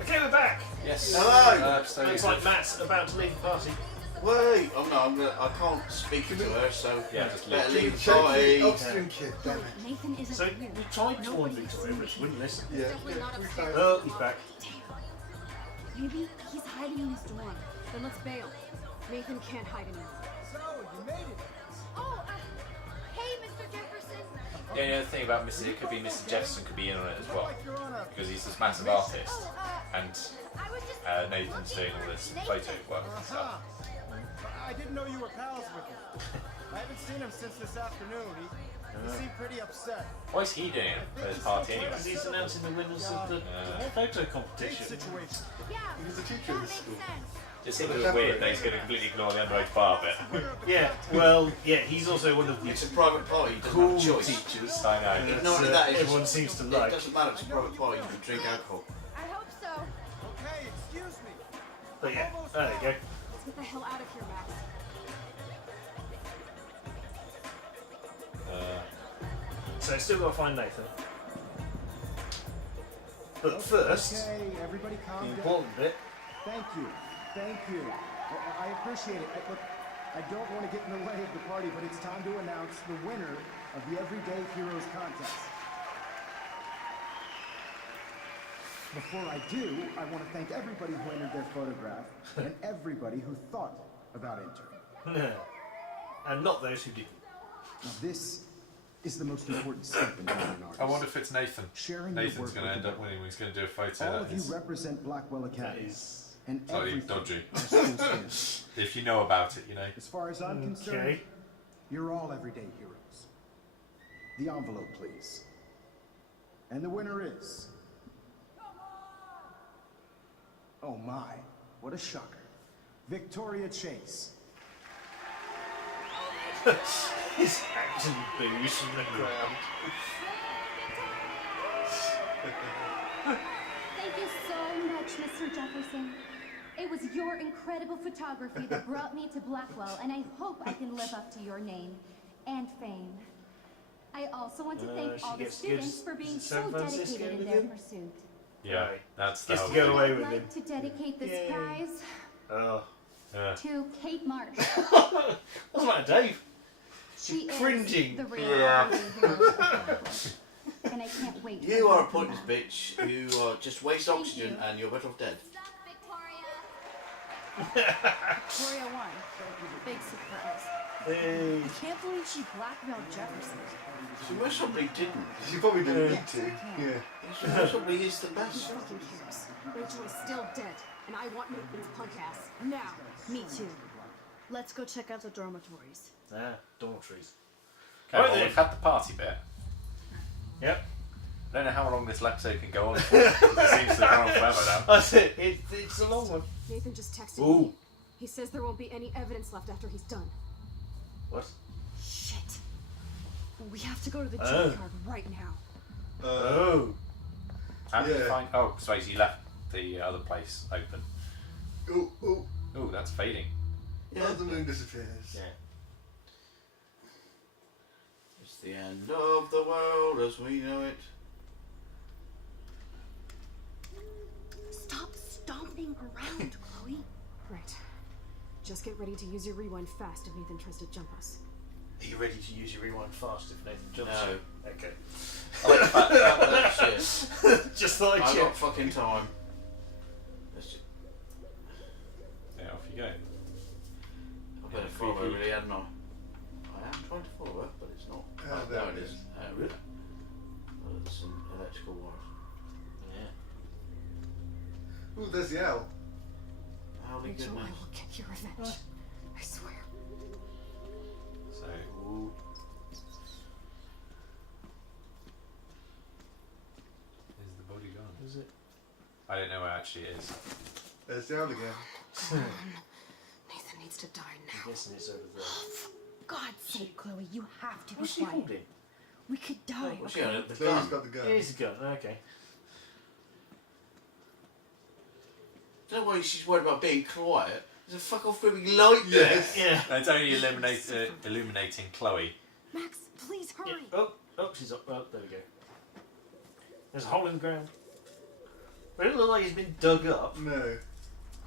Okay, we're back. Yes. Hello. Looks like Matt's about to leave the party. Wait. Oh no, I can't speak to her, so Yeah, just better leave. leave the party. Austrian kid, damn it. Nathan isn't So here. we tried to warn Victoria, but she wouldn't listen. Yeah. Definitely not upstairs. Oh, he's back. Maybe he's hiding in his dorm. Then let's bail. Nathan can't hide anymore. So, you made it. Oh, hey, Mr. Jefferson. The only other thing about Mr. It could be Mr. Jefferson could be in on it as well, Like you're on a... because he's this massive artist, and I was just Nathan's doing all this photo work and stuff. I didn't know you were pals with him. I haven't seen him since this afternoon. He seemed pretty upset. Why is he doing it for his party anyway? Because he's announcing the winners of the photo Big competition. situation. yeah. He's a teacher That in makes school. sense. Just seems a little weird that he's going to completely ignore the underage bar bit. Yeah, well, yeah, he's also one of the It's a private party. You don't cool have a choice. teachers. I know. that, Not only that, it's everyone just- seems to It like. doesn't matter. It's a private party. You can drink alcohol. I hope so. Okay, excuse me. But yeah, there you go. Let's get the hell out of here, Max. So still got to find Nathan. But first, Okay, everybody calm the down. important bit. Thank you. Thank you. I appreciate it. Look, I don't want to get in the way of the party, but it's time to announce the winner of the Everyday Heroes contest. Before I do, I want to thank everybody who entered their photograph and everybody who thought about entering. And not those who didn't. Now, this is the most important step in being an artist. I wonder if it's Nathan. Sharing your Nathan's work going to with end the up winning when he's going to do a photo. All That of you is represent Blackwell That Academy, is and slightly everything dodgy. our school stands. If you know about it, you know. As far as I'm concerned, okay. you're all everyday heroes. The envelope, please. And the winner is... Oh my, what a shocker. Victoria Chase. His acting boos from the crowd. Thank you so much, Mr. Jefferson. It was your incredible photography that brought me to Blackwell, and I hope I can live up to your name and fame. I also want to thank she all the gets students good for being San so Francisco dedicated in with their him? pursuit. Yeah, that's the Just whole to go thing. away I'd with like him. to dedicate this Yay. prize Oh. to Kate Marsh. What's the matter, Dave? She cringing. is the real Yeah. hero. And I can't wait. You for are a her to pointless come out. bitch. You just waste Thank oxygen you. and you're better off dead. Victoria won. Big surprise. Hey. I can't believe she blackmailed Jefferson. She most probably didn't. She probably didn't need to. Yeah. She most probably is the best. Fucking cares. Rachel is still dead, and I want Nathan's punk ass. Now. Me too. Let's go check out the dormitories. Ah, dormitories. Okay, Right well, then. we've had the party bit. Yep. I don't know how long this episode can go on for. It seems to go on forever now. That's it. It's a long one. Nathan just texted Ooh. me. He says there won't be any evidence left after he's done. What? Shit. We have to go to the Oh. junkyard right now. Oh. How did you Yeah. find? Oh, so you left the other place open. Oh, oh. Oh, that's fading. Yeah. The moon disappears. Yeah. It's the end of the world as we know it. Stop stomping around, Chloe. Right. Just get ready to use your rewind fast if Nathan tries to jump us. Are you ready to use your rewind fast if Nathan jumps No. you? Okay. I like the fact that shit. Just thought I'd I check. got fucking time. Let's just, Yeah, off you go. I better follow her really, hadn't I? I am trying to follow her, but it's not. Oh, there no, it it is. is. Really? Oh, there's some electrical wires. Yeah. Ooh, there's the owl. Holy Rachel, goodness. I will get your revenge. I swear. So, ooh. Is the body gone? Is it? I don't know where actually it is. There's the owl again. Nathan needs to die I'm now. guessing it's over there. God's sake, Chloe, you have to be What's she quiet. holding? We could die. What's she on? The Chloe's gun? got the gun. It is a gun. Okay. Don't know why she's worried about being quiet. There's a fuck off blooming light there. Yes. Yeah. It's only illuminating Chloe. Max, please hurry. Oh, Oh, she's up. Oh, there we go. There's a hole in the ground. But it doesn't look like it's been dug up. No,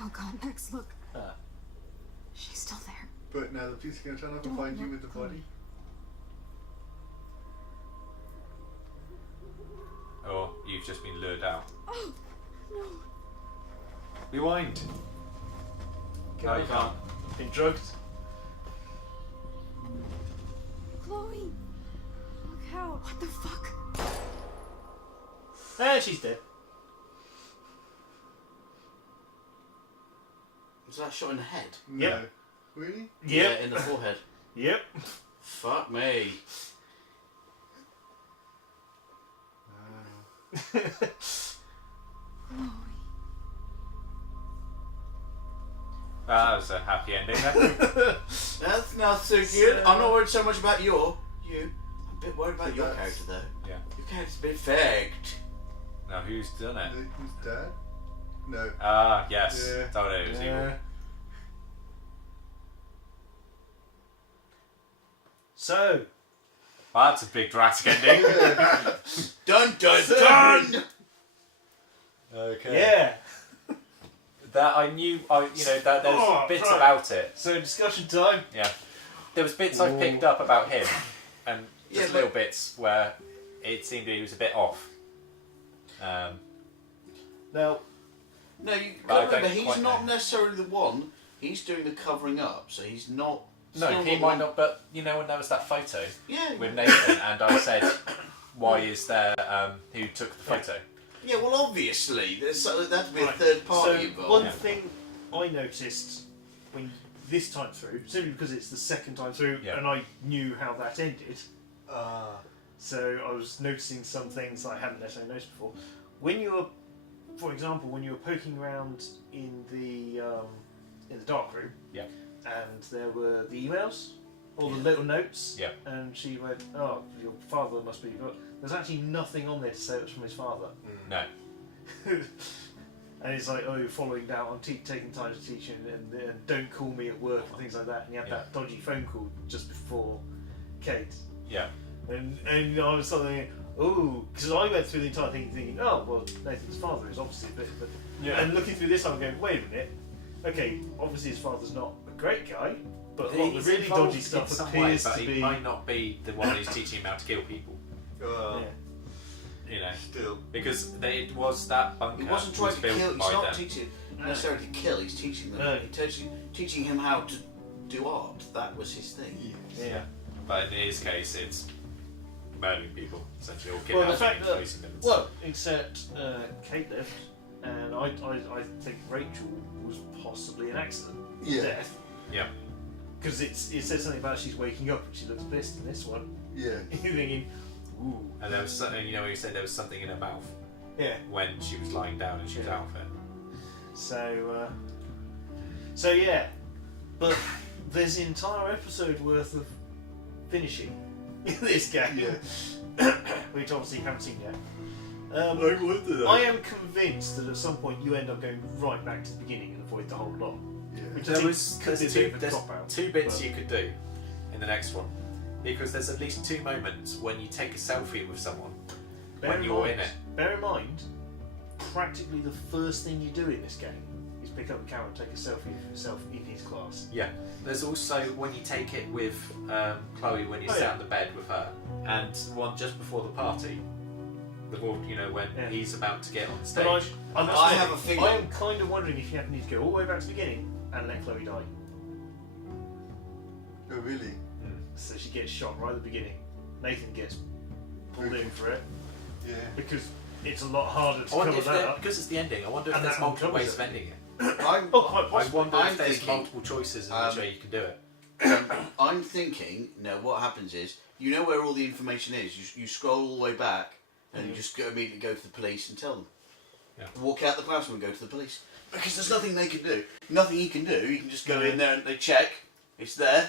Oh god, Max, look. Ah. She's still there. but now the police are going to turn up and Don't find you look with the body. Or you've just been lured out. Oh, no. Rewind. Oh, you can't. Been drugged. Chloe. Look out. What the fuck? And she's dead. Was that shot in the head? No. Yep. Really? Yeah, in the forehead. Yep. Fuck me. Chloe. That was a happy ending then. That's not so good. I'm not worried so much about you. I'm a bit worried about So your that's- character though. Yeah. Your character's a bit faked. Now who's done it? Who's dad? No. Ah, yes. Yeah. Told it was evil. Yeah. So, Well, that's a big dramatic ending. Dun dun dun! Okay. yeah. That I knew. That there's Oh, bits right. about it. So, discussion time. Yeah. There was bits I picked up about him, and Yeah, just but- little bits where it seemed he was a bit off. Now, No, you But I got to remember, don't he's quite not know. necessarily the one. He's doing the covering up, so he's not. No, still he the might one- not. But when there was that photo Yeah. with Nathan, and I said, "Why is there who took the photo?" Yeah, well, obviously, there's that'd be a Right. third party so involved. one thing I noticed when this time through, simply because it's the second time through, Yeah. and I knew how that ended, Ah. so I was noticing some things I hadn't necessarily noticed before. When you were, for example, when you were poking around in the dark room, Yeah. and there were the emails, all the little notes, Yeah. and she went, "Oh, your father must be." But there's actually nothing on there to say it was from his father. No. And it's like, "Oh, you're following down. I'm taking time to teach you, and don't call me at work and things like that." And you had Yeah. that dodgy phone call just before Kate, Yeah. and I was suddenly, oh, because I went through the entire thing thinking, "Oh, well, Nathan's father is obviously a bit," but Yeah. and looking through this, I'm going, "Wait a minute, okay, obviously his father's not a great guy, but a lot of He's the really involved dodgy in stuff some appears way, but to he be." might not be the one who's teaching him how to kill people. Well, Yeah. You know, still. because it was that bunker. He wasn't trying was to built kill. He's by not them. teaching necessarily to kill. He's teaching them. No. He's teaching him how to do art. That was his thing. Yeah. But in his case, it's murdering people essentially, or Well, the kidnapping fact and that, releasing them. well, except Kate left, and I think Rachel was possibly an accident, Yeah. death, Yeah. because it says something about she's waking up and she looks pissed in this one. Yeah. You're thinking, ooh, And there was something, when you said there was something in her mouth yeah. when she was lying down and she was Yeah. out of it. So yeah, but there's an entire episode worth of finishing in this game, Yeah. which obviously you haven't seen yet. wonder I am convinced that at some point you end up going right back to the beginning and avoid the whole lot. Yeah. Which I There think was could be a bit of a there's cop-out, two bits but- you could do in the next one, because there's at least two moments when you take a selfie with someone when you're in it. Bear in mind, practically the first thing you do in this game is pick up a camera and take a selfie of yourself in his class. Yeah. There's also when you take it with Chloe when you Oh, sit yeah. on the bed with her, and one just before the party. When Yeah. he's about to get on stage. But I have a feeling- I'm kind of wondering if you need to go all the way back to the beginning and let Chloe die. Oh, really? So she gets shot right at the beginning. Nathan gets pulled in for it Yeah. because it's a lot harder to I wonder cover if that there, up. because it's the ending. I wonder if And there's that multiple covers ways of it. ending it. I'm, Oh, quite I possibly. wonder I'm if there's thinking, multiple choices in which way you can do it. I'm thinking. No, what happens is, you know where all the information is. You scroll all the way back, and you just immediately go to the police and tell them. Yeah. Walk out the classroom and go to the police because there's nothing they can do. Nothing he can do. He can just go in there and they check. It's there.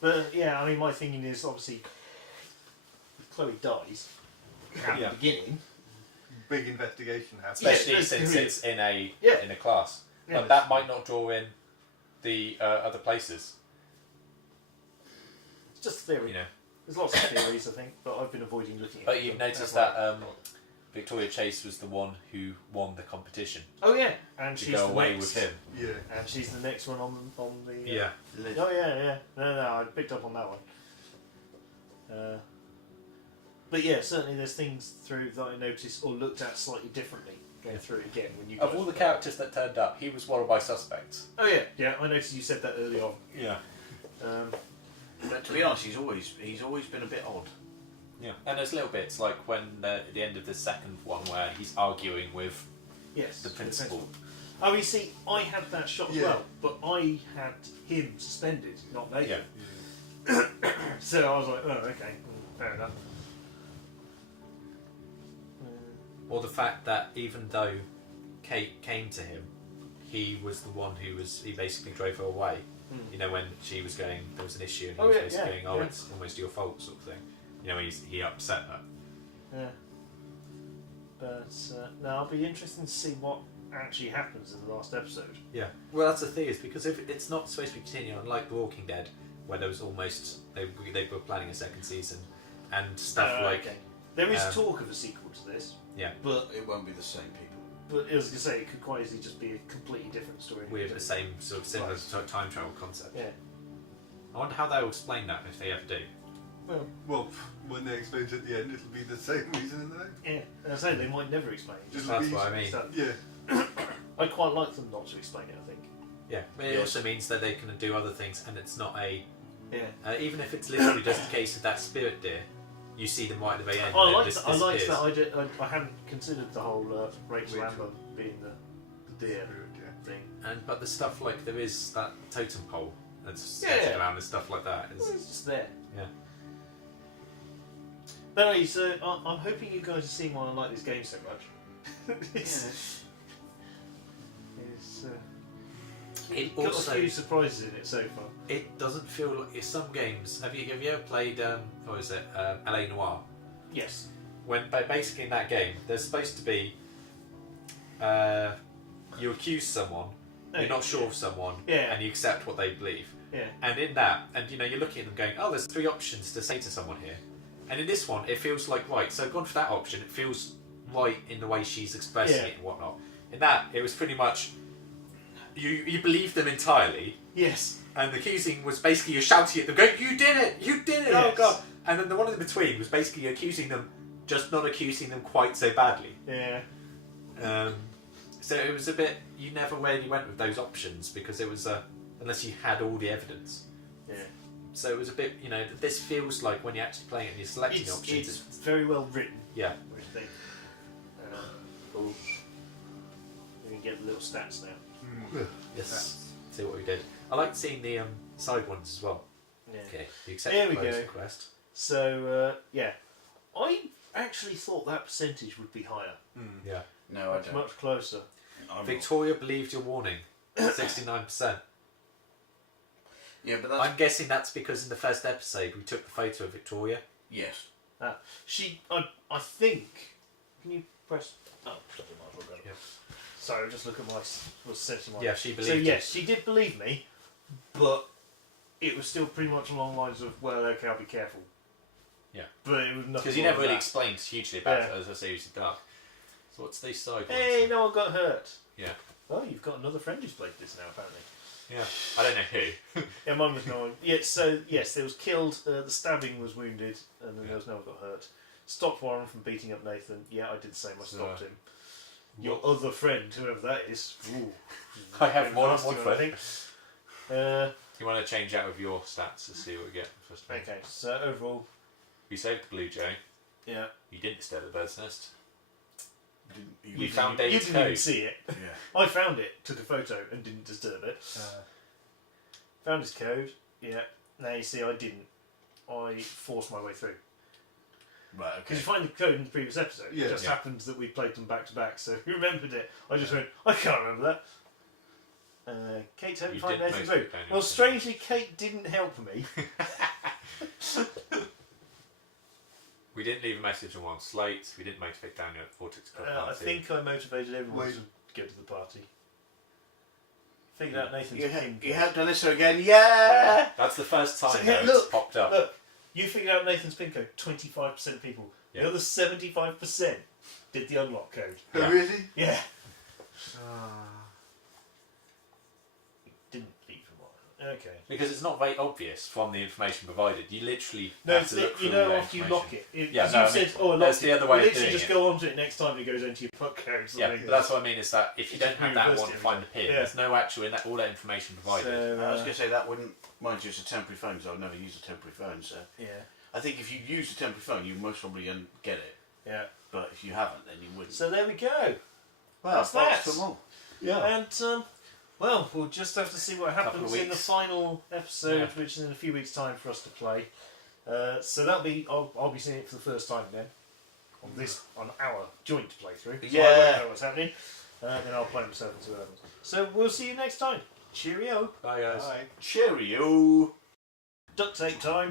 But yeah, I mean, my thinking is obviously if Chloe dies at Yeah. the beginning. Big investigation happens. Especially Yeah, since it's in a Yeah. in a class. Yeah. But that might not draw in the other places. It's just a theory. You know. There's lots of theories, I think, but I've been avoiding looking at But them. you've noticed That's that Victoria Chase was the one who won the competition Oh yeah, and to she's go the away next, with him. Yeah. and she's the next one on the. Yeah. Oh yeah. No, I picked up on that one. But yeah, certainly there's things through that I noticed or looked at slightly differently going through it again when you. Of guys all the were- characters that turned up, he was one of my suspects. Oh yeah. I noticed you said that early on. Yeah. But to be honest, he's always been a bit odd. Yeah. And there's little bits like when at the end of the second one where he's arguing with Yes. the principal. Oh, you see, I had that shot as Yeah. well, but I had him suspended, not Nathan. Yeah. So I was like, oh, okay, fair enough. Or the fact that even though Kate came to him, he was the one he basically drove her away. You know, when she was going, there was an issue, and he was basically going, "Oh, it's almost your fault," sort of thing. You know, he upset her. Yeah. But no, I'll be interested to see what actually happens in the last episode. Yeah. Well, that's the thing is because if it's not supposed to be continuing, unlike The Walking Dead, where there was almost they were planning a second season and stuff like. Okay. There is talk of a sequel to this. Yeah. But It won't be the same people. But as I say, it could quite easily just be a completely different story. With the same sort of similar time travel concept. Yeah. I wonder how they'll explain that if they ever do. Well, when they explain it at the end, it'll be the same reason, isn't it? Yeah. As I say, they might never explain it. Just That's be- what I mean. So, Yeah. I quite like them not to explain it, I think. Yeah. But it also means that they can do other things, and it's not a. Yeah. Even if it's literally just a case of that spirit deer, you see them right at the very end. I and like it that. I like disappears. that. I hadn't considered the whole Rachel Amber being the deer thing. But the stuff like there is that totem pole that's Yeah. scattered around and stuff like that. Well, it's just there. Yeah. But anyway, so I'm hoping you guys are seeing why I like this game so much. it's It got also a few surprises in it so far. it doesn't feel like in some games. Have you ever played what is it LA Noire? Yes. When basically in that game there's supposed to be you accuse someone, you're not sure of someone, Yeah. and you accept what they believe. Yeah. And in that, and you know, you're looking at them going, oh, there's 3 options to say to someone here. And in this one, it feels like right. So I've gone for that option. It feels right in the way she's expressing it and whatnot. In that, it was pretty much you believe them entirely, Yes. and the accusing was basically you're shouting at them, going, "You did it! You did it! Oh Yes. god!" And then the one in between was basically accusing them, just not accusing them quite so badly. Yeah. So it was a bit. You never really went with those options because it was unless you had all the evidence. Yeah. So it was a bit. You know, this feels like when you're actually playing it and you're selecting options. It's very well written. Yeah. Which thing. Cool. We can get the little stats now. Yes. See what we did. I liked seeing the side ones as well. Yeah. Okay. The accept There we close go. request. So yeah, I actually thought that percentage would be higher. Yeah. No, I Much, don't. much closer. I'm Victoria believed your warning. 69%. not. Yeah, but that's I'm guessing that's because in the first episode we took the photo of Victoria. yes. I think. Can you press? Oh, might as well go. Yeah. Sorry, just look at my was set in my. Yeah, she believed. So it. yes, she did believe me, but it was still pretty much along the lines of, well, okay, I'll be careful. Yeah. But it was nothing. Because you more never than really that. explained hugely about Yeah. it as I say, it's dark. So what's these side ones? Hey, no one got hurt. Yeah. Oh, you've got another friend who's played this now, apparently. Yeah. I don't know who. Yeah, mine was no one. Yeah, so yes, there was killed. The stabbing was wounded, and then there was no one got hurt. Stopped Warren from beating up Nathan. Yeah, I did the same. I stopped him. Your other friend, whoever that is. Ooh, I have more than nasty one I friend. think. You want to change out with your stats to see what we get first. Okay, so overall, You saved the blue jay. yeah. You didn't disturb the bird's nest. You We found You David's didn't even code. see it. Yeah. I found it, took a photo, and didn't disturb it. Found his code. Yeah. Now you see, I didn't. I forced my way through. Right. Because Okay. you find the code in the previous episode. Yeah. It just Yeah. happens that we played them back to back, so who remembered it? I just went, I can't remember that. Kate helped You find did Nathan most of through. it, don't you? Well, strangely, Kate didn't help me. We didn't leave a message on one slate. We didn't motivate Daniel at Vortex Club I Party. think I motivated everyone Wait. to go to the party. Figured out Nathan's You, king. you helped Alyssa again. Yeah. That's the first time So, yeah, though, it's look, popped up. Look, You figured out Nathan's PIN code. 25% of people. Yeah. The other 75% did the unlock code. Oh, Yeah. really? Yeah. Didn't leave a while. Okay. Because it's not very obvious from the information provided. You literally No, have it's to look you through know all that after you information. lock it. If Yeah, you no, I said, mean, oh, I that's locked the it, other way of literally doing just it. go on to it next time it goes into your puck code. Yeah, but that's what I mean is that if you don't Just have that reverse one it to every find the pin, time. there's no actual all that information provided. So, I was going to say that wouldn't, mind you, it's a temporary phone, so I've never used a temporary phone. So yeah, I think if you use a temporary phone, you most probably get it. yeah. But if you haven't, then you wouldn't. So there we go. Well, that's thanks that. to them all. And well, we'll just have to see what Couple happens of in the weeks. final episode, Yeah. which is in a few weeks' time for us to play. So that'll be I'll be seeing it for the first time then on our joint playthrough. So Yeah. I won't know what's happening. Then I'll play myself and see what happens. So we'll see you next time. Cheerio. Bye guys. Bye. Cheerio. Duct tape time.